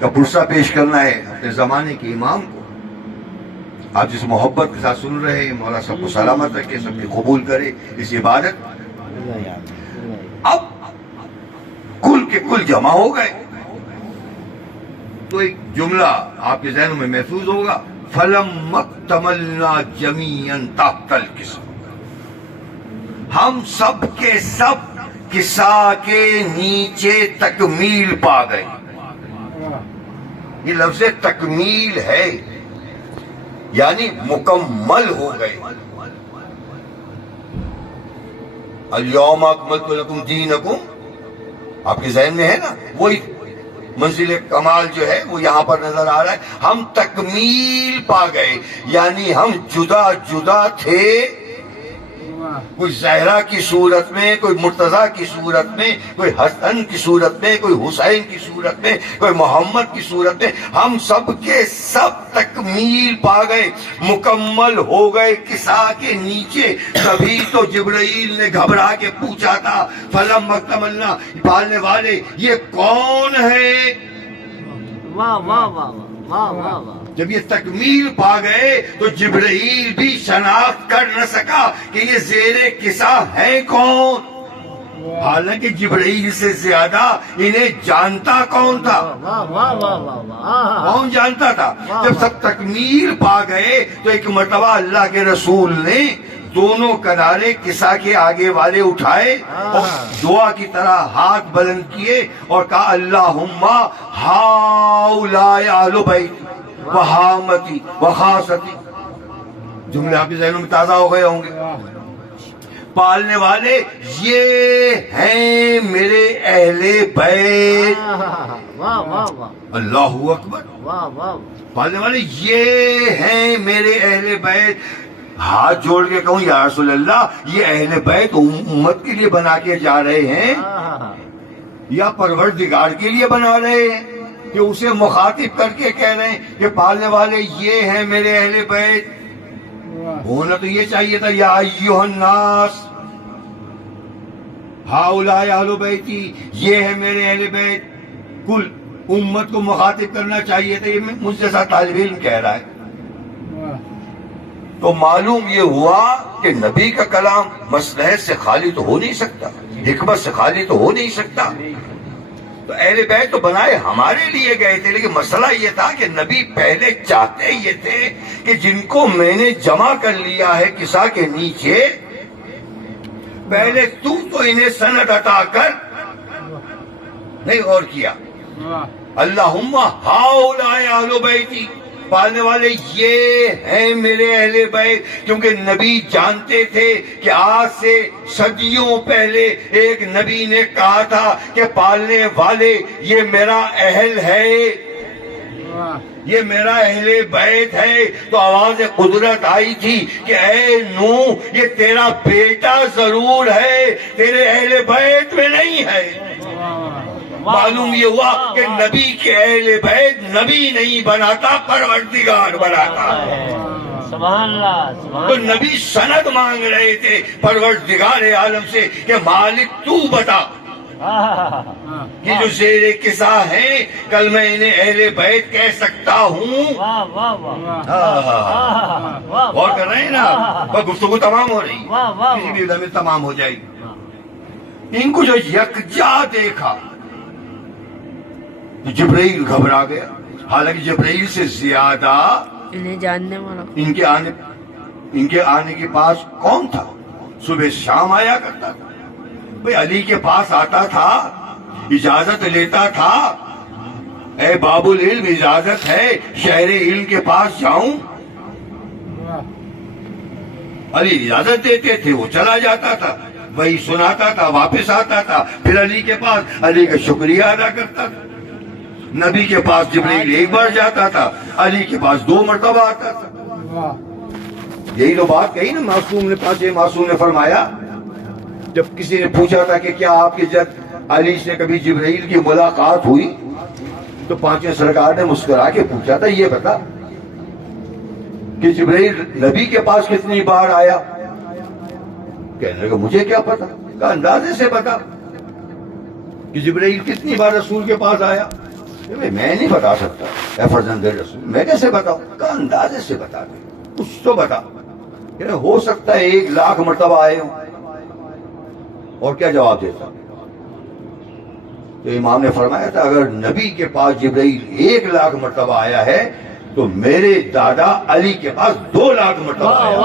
کا پرسہ پیش کرنا ہے اپنے زمانے کے امام کو. آپ جس محبت کے ساتھ سن رہے ہیں، مولا سب کو سلامت رکھے، سب کی قبول کرے اس عبادت. اب کل کے کل جمع ہو گئے تو ایک جملہ آپ کے ذہنوں میں محفوظ ہوگا، فَلَمَّا اكْتَمَلْنَا جَمِيعًا تَحْتَ الْكِسَا. ہم سب کے سب کسا کے نیچے تکمیل پا گئے. یہ لفظ تکمیل ہے، یعنی مکمل ہو گئے. الیوم اکملت لکم دینکم آپ کے ذہن میں ہے نا، وہی منزل کمال جو ہے وہ یہاں پر نظر آ رہا ہے. ہم تکمیل پا گئے، یعنی ہم جدا جدا تھے، کوئی زہرا کی صورت میں، کوئی مرتضیٰ کی صورت میں، کوئی حسن کی صورت میں، کوئی حسین کی صورت میں، کوئی محمد کی صورت میں. ہم سب کے سب تکمیل پا گئے، مکمل ہو گئے کسا کے نیچے. کبھی تو جبرائیل نے گھبرا کے پوچھا تھا، فَلَمَّا اكْتَمَلْنَا، پالنے والے یہ کون ہے؟ واہ واہ واہ واہ واہ واہ. جب یہ تکمیل پا گئے تو جبرائیل بھی شناخت کر نہ سکا کہ یہ زیر کسا ہے کون. حالانکہ جبرائیل سے زیادہ انہیں جانتا کون تھا؟ واہ واہ واہ واہ واہ. کون جانتا تھا؟ جب سب تکمیل پا گئے تو ایک مرتبہ اللہ کے رسول نے دونوں کنارے کسا کے آگے والے اٹھائے اور دعا کی طرح ہاتھ بلند کیے اور کہا، اللہم ہؤلاء اہل بیت وحامتی وخاصتی. جملے آپ کے ذہنوں میں تازہ ہو گئے ہوں گے. پالنے والے یہ ہیں میرے اہل بیت. واہ واہ واہ. اللہ اکبر. واہ واہ. پالنے والے یہ ہیں میرے اہل بیت. ہاتھ جوڑ کے کہوں یا رسول اللہ، یہ اہل بیت امت کے لیے بنا کے جا رہے ہیں یا پروردگار کے لیے بنا رہے ہیں کہ اسے مخاطب کر کے کہہ رہے ہیں کہ پالنے والے یہ ہیں میرے اہل بیت؟ ہونا تو یہ چاہیے تھا، یا ایھا الناس ہؤلاء اہل بیتی، یہ ہے میرے اہل بیت. کل امت کو مخاطب کرنا چاہیے تھا. یہ مجھ جیسا طالب علم کہہ رہا ہے. تو معلوم یہ ہوا کہ نبی کا کلام مصلحت سے خالی تو ہو نہیں سکتا، حکمت سے خالی تو ہو نہیں سکتا. تو اہل بیت تو بنائے ہمارے لیے گئے تھے، لیکن مسئلہ یہ تھا کہ نبی پہلے چاہتے یہ تھے کہ جن کو میں نے جمع کر لیا ہے کسا کے نیچے، پہلے تو انہیں سند عطا کر. نہیں غور کیا. اللہم ہؤلاء اہل بیتی، پالنے والے یہ ہیں میرے اہل بیت. کیونکہ نبی جانتے تھے کہ آج سے صدیوں پہلے ایک نبی نے کہا تھا کہ پالنے والے یہ میرا اہل ہے، یہ میرا اہل بیت ہے. تو آواز قدرت آئی تھی کہ اے نوح، یہ تیرا بیٹا ضرور ہے، تیرے اہل بیت میں نہیں ہے. معلوم یہ ہوا کہ نبی کے اہل بیت نبی نہیں بناتا، پروردگار بناتا. سبحان اللہ. تو نبی سند مانگ رہے تھے پروردگار عالم سے کہ مالک تو بتا، یہ جو زیر کسا ہیں کل میں انہیں اہل بیت کہہ سکتا ہوں. غور کر رہے ہیں نا، بس گفتگو تمام ہو رہی، کسی بھی ادھر میں تمام ہو جائے گی. ان کو جو یکجا دیکھا جبرائیل گھبرا گیا. حالانکہ جبرائیل سے زیادہ انہیں جاننے والا ان کے آنے کے پاس کون تھا؟ صبح شام آیا کرتا تھا. بھئی علی کے پاس آتا تھا، اجازت لیتا تھا، اے باب العلم اجازت ہے شہر علم کے پاس جاؤں. علی اجازت دیتے تھے، وہ چلا جاتا تھا، وہی سناتا تھا، واپس آتا تھا، پھر علی کے پاس، علی کا شکریہ ادا کرتا تھا. نبی کے پاس جبرائیل ایک بار جاتا تھا، علی کے پاس 2 مرتبہ آتا تھا. یہی تو بات کہی نا معصوم نے فرمایا جب کسی نے پوچھا تھا کہ کیا آپ کے جد علی سے کبھی جبرائیل کی ملاقات ہوئی، تو پانچویں سرکار نے مسکرا کے پوچھا تھا یہ بتا کہ جبرائیل نبی کے پاس کتنی بار آیا. کہنے لگا مجھے کیا پتا. کہا اندازے سے بتا کہ جبرائیل کتنی بار رسول کے پاس آیا. میں نہیں بتا سکتا اے فرزند رسول، میں کیسے بتاؤں؟ کہا اندازے سے بتا دے، کچھ تو بتا، کہ ہو سکتا ہے 1,00,000 مرتبہ آئے ہوں۔ اور کیا جواب دیتا؟ تو امام نے فرمایا تھا اگر نبی کے پاس جبرائیل 1,00,000 مرتبہ آیا ہے تو میرے دادا علی کے پاس 2,00,000 مرتبہ آیا ہے۔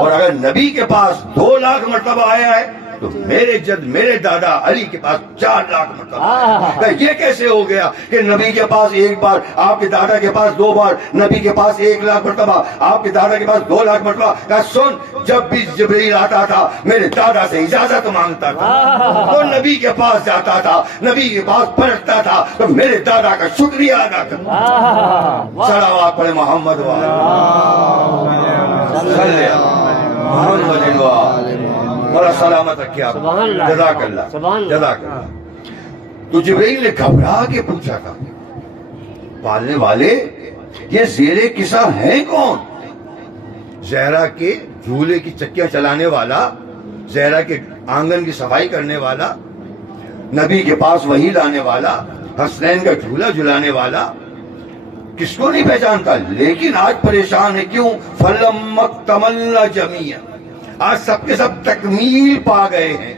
اور اگر نبی کے پاس 2,00,000 مرتبہ آیا ہے تو میرے دادا علی کے پاس 4,00,000 مرتبہ ہے۔ یہ کیسے ہو گیا کہ نبی کے پاس 1 بار، آپ کے دادا کے پاس 2 بار، نبی کے پاس 1,00,000 مرتبہ، آپ کے دادا کے پاس 2,00,000 مرتبہ؟ کہا سن، جب بھی جبرائیل آتا تھا میرے دادا سے اجازت مانگتا تھا، تو نبی کے پاس جاتا تھا، نبی کے پاس پلٹتا تھا تو میرے دادا کا شکریہ ادا کرتا۔ صلوات پڑھے محمد محمد بڑا سلامت رکھے آپ، جزاک اللہ جزاک اللہ۔ تو جبرائیل نے گھبرا کے پوچھا تھا پالنے والے یہ زیر کسا ہیں کون؟ زہرا کے جھولے کی چکیاں چلانے والا، زہرا کے آنگن کی صفائی کرنے والا، نبی کے پاس وحی لانے والا، حسنین کا جھولا جھلانے والا، کس کو نہیں پہچانتا؟ لیکن آج پریشان ہے، کیوں؟ فَلَمَّا اكْتَمَلْنَا جَمِيعًا، آج سب کے سب تکمیل پا گئے ہیں،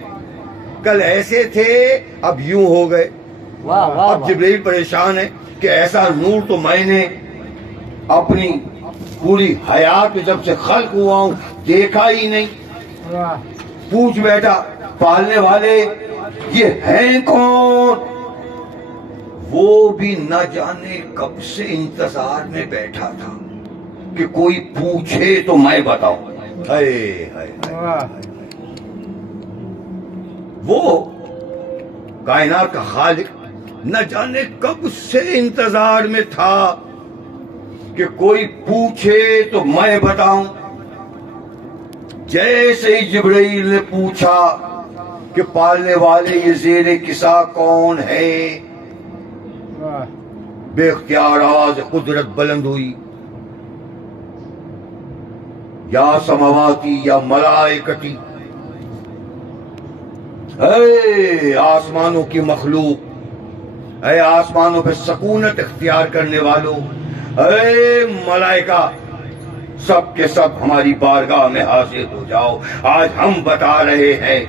کل ایسے تھے اب یوں ہو گئے۔ اب جبرائیل پریشان ہے کہ ایسا نور تو میں نے اپنی پوری حیات میں جب سے خلق ہوا ہوں دیکھا ہی نہیں۔ پوچھ بیٹھا پالنے والے یہ ہیں کون؟ وہ بھی نہ جانے کب سے انتظار میں بیٹھا تھا کہ کوئی پوچھے تو میں بتاؤں۔ وہ کائنات کا خالق نہ جانے کب سے انتظار میں تھا کہ کوئی پوچھے تو میں بتاؤں۔ جیسے ہی جبرائیل نے پوچھا کہ پالنے والے یہ زیر کسا کون ہے، بے اختیار آواز قدرت بلند ہوئی، یا سماواتی یا ملائکتی، اے آسمانوں کی مخلوق، اے آسمانوں پہ سکونت اختیار کرنے والوں، اے ملائکہ، سب کے سب ہماری بارگاہ میں حاضر ہو جاؤ۔ آج ہم بتا رہے ہیں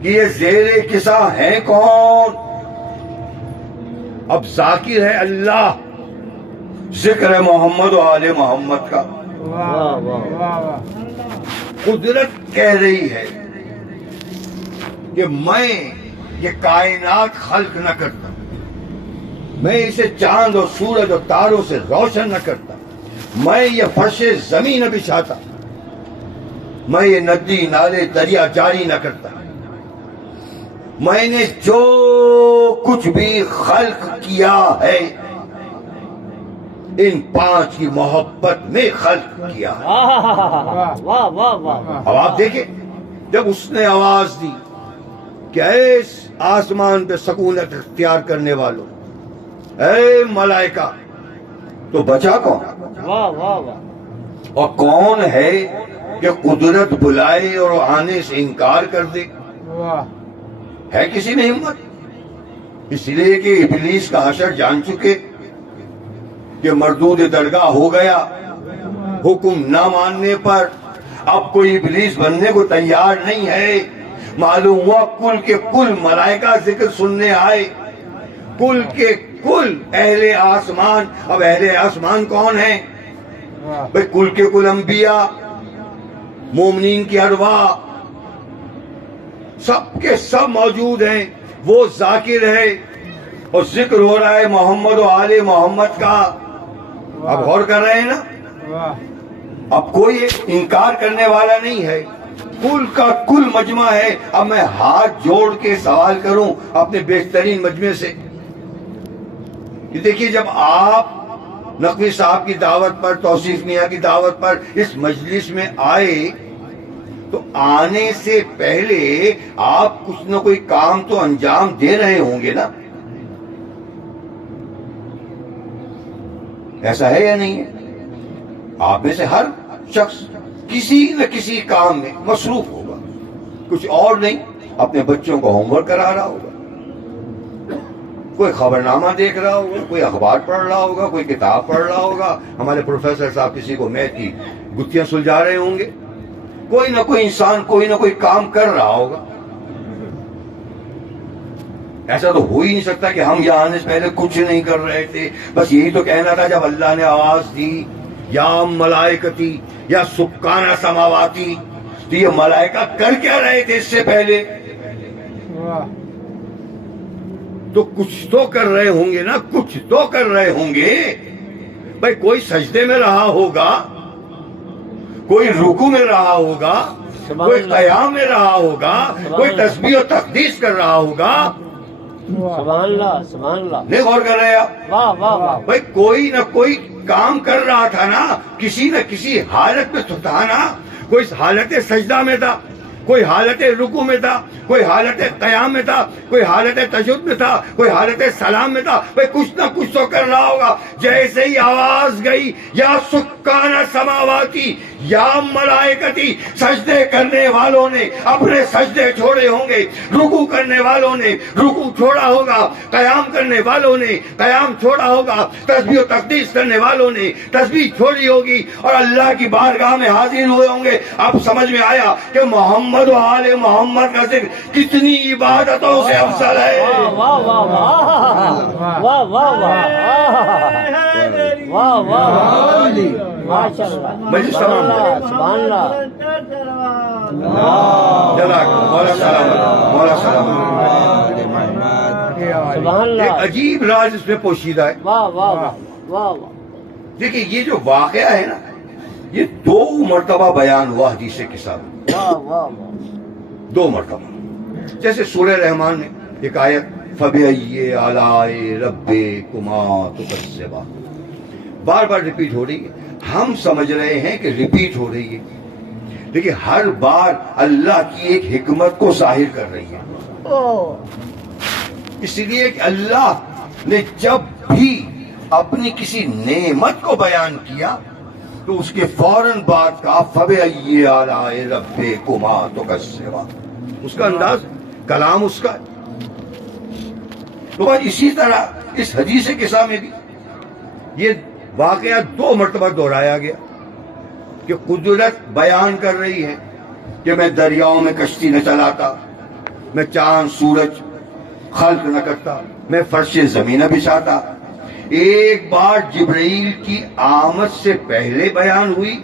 کہ یہ زیر کسا ہیں کون۔ اب ذاکر ہے اللہ، ذکر ہے محمد و آل محمد کا۔ قدرت کہہ رہی ہے کہ میں یہ کائنات خلق نہ کرتا، میں اسے چاند اور سورج اور تاروں سے روشن نہ کرتا، میں یہ فرش زمین نہ بچھاتا، میں یہ ندی نالے دریا جاری نہ کرتا، میں نے جو کچھ بھی خلق کیا ہے ان 5 کی محبت میں خلق کیا ہے۔ اب آپ دیکھیں جب اس نے آواز دی کہ اے آسمان پہ سکونت اختیار کرنے والوں، اے ملائکہ، تو بچا کون؟ اور کون ہے کہ قدرت بلائے اور آنے سے انکار کر دے؟ ہے کسی میں ہمت؟ اس لیے کہ ابلیس کا حشر جان چکے کہ مردود درگاہ ہو گیا، حکم نہ ماننے پر اب کوئی ابلیس بننے کو تیار نہیں ہے۔ معلوم ہوا کل کے کل ملائکہ ذکر سننے آئے، کل کے کل اہل آسمان۔ اب اہل آسمان کون ہیں بھئی؟ کل کے کل انبیاء، مومنین کی ارواح، سب کے سب موجود ہیں۔ وہ ذاکر ہے اور ذکر ہو رہا ہے محمد و آل محمد کا۔ اب غور کر رہے ہیں نا؟ اب کوئی انکار کرنے والا نہیں ہے، کل کا کل مجمع ہے۔ اب میں ہاتھ جوڑ کے سوال کروں اپنے بہترین مجمع سے کہ دیکھیے، جب آپ نقوی صاحب کی دعوت پر، توصیف میاں کی دعوت پر اس مجلس میں آئے تو آنے سے پہلے آپ کچھ نہ کوئی کام تو انجام دے رہے ہوں گے نا؟ ایسا ہے یا نہیں ہے؟ آپ میں سے ہر شخص کسی نہ کسی کام میں مصروف ہوگا، کچھ اور نہیں، اپنے بچوں کو ہوم ورک کرا رہا ہوگا، کوئی خبرنامہ دیکھ رہا ہوگا، کوئی اخبار پڑھ رہا ہوگا، کوئی کتاب پڑھ رہا ہوگا. ہمارے پروفیسر صاحب کسی کو میتھ کی گتھیاں سلجھا رہے ہوں گے. کوئی نہ کوئی انسان کوئی نہ کوئی کام کر رہا ہوگا. ایسا تو ہو ہی نہیں سکتا کہ ہم یہاں آنے سے پہلے کچھ نہیں کر رہے تھے. بس یہی تو کہنا تھا جب اللہ نے آواز دی یا ملائکتی یا سکانہ سماواتی، تو یہ ملائکہ کر کیا رہے تھے اس سے پہلے؟ تو کچھ تو کر رہے ہوں گے نا، کچھ تو کر رہے ہوں گے. بھائی کوئی سجدے میں رہا ہوگا، کوئی رکوع میں رہا ہوگا، کوئی قیام میں رہا ہوگا، کوئی تسبیح و تقدیس کر رہا ہوگا. سبحان اللہ سبحان اللہ. نہیں غور کر رہے آپ؟ واہ واہ واہ. بھائی کوئی نہ کوئی کام کر رہا تھا نا، کسی نہ کسی حالت میں تو تھا نا. کوئی حالت سجدہ میں تھا، کوئی حالت رکوع میں تھا، کوئی حالت قیام میں تھا، کوئی حالت تشہد میں تھا، کوئی حالت سلام میں تھا. بھائی کچھ نہ کچھ تو کر رہا ہوگا. جیسے ہی آواز گئی یا سکانہ سماواتی یا ملائکتی، سجدے کرنے والوں نے اپنے سجدے چھوڑے ہوں گے، رکوع کرنے والوں نے رکوع چھوڑا ہوگا، قیام کرنے والوں نے قیام چھوڑا ہوگا، تسبیح و تقدیس کرنے والوں نے تسبیح چھوڑی ہوگی، اور اللہ کی بارگاہ میں حاضر ہوئے ہوں گے. اب سمجھ میں آیا کہ محمد و آل محمد کا ذکر کتنی عبادتوں سے افضل ہے. واہ واہ واہ واہ واہ واہ واہ. ماشاء اللہ مجلس تمام. سبحان اللہ. جزاک مولا سلامت، مولا سلامت. سبحان ایک اللہ. عجیب راز اس میں پوشیدہ ہے. واہ واہ واہ واہ واہ. دیکھیے یہ جو واقعہ ہے نا، یہ 2 مرتبہ بیان ہوا حدیث کے ساتھ، واہ واہ واہ. 2 مرتبہ. جیسے سورہ رحمان میں ایک آیت فَبِأَيِّ آلَاءِ رَبِّكُمَا تُكَذِّبَانِ بار بار ریپیٹ ہو رہی ہے. ہم سمجھ رہے ہیں کہ ریپیٹ ہو رہی ہے، لیکن ہر بار اللہ کی ایک حکمت کو ظاہر کر رہی ہے. اس لیے کہ اللہ نے جب بھی اپنی کسی نعمت کو بیان کیا تو اس کے فوراً بعد کہا فَبِأَيِّ آلَاءِ رَبِّكُمَا تُكَذِّبَانِ. اس کا انداز، کلام اس کا ہے. تو اسی طرح اس حدیث قصہ میں بھی یہ واقعہ 2 مرتبہ دہرایا گیا کہ قدرت بیان کر رہی ہے کہ میں دریاؤں میں کشتی نہ چلاتا، میں چاند سورج خلق نہ کرتا، میں فرش زمین نہ بچھاتا. ایک بار جبرائیل کی آمد سے پہلے بیان ہوئی.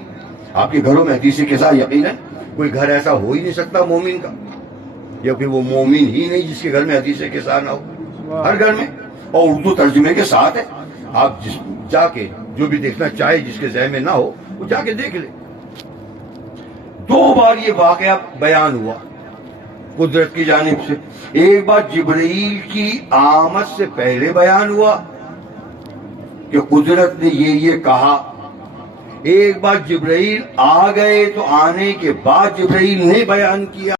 آپ کے گھروں میں حدیث قصہ یقیناً کوئی گھر ایسا ہو ہی نہیں سکتا مومن کا، یا پھر وہ مومن ہی نہیں جس کے گھر میں حدیث قصہ نہ ہو. ہر گھر میں، اور اردو ترجمے کے ساتھ ہے. آپ جا کے جو بھی دیکھنا چاہے، جس کے ذہن میں نہ ہو وہ جا کے دیکھ لے. 2 بار یہ واقعہ بیان ہوا قدرت کی جانب سے. ایک بار جبرائیل کی آمد سے پہلے بیان ہوا کہ قدرت نے یہ کہا. ایک بار جبرائیل آ گئے تو آنے کے بعد جبرائیل نے بیان کیا.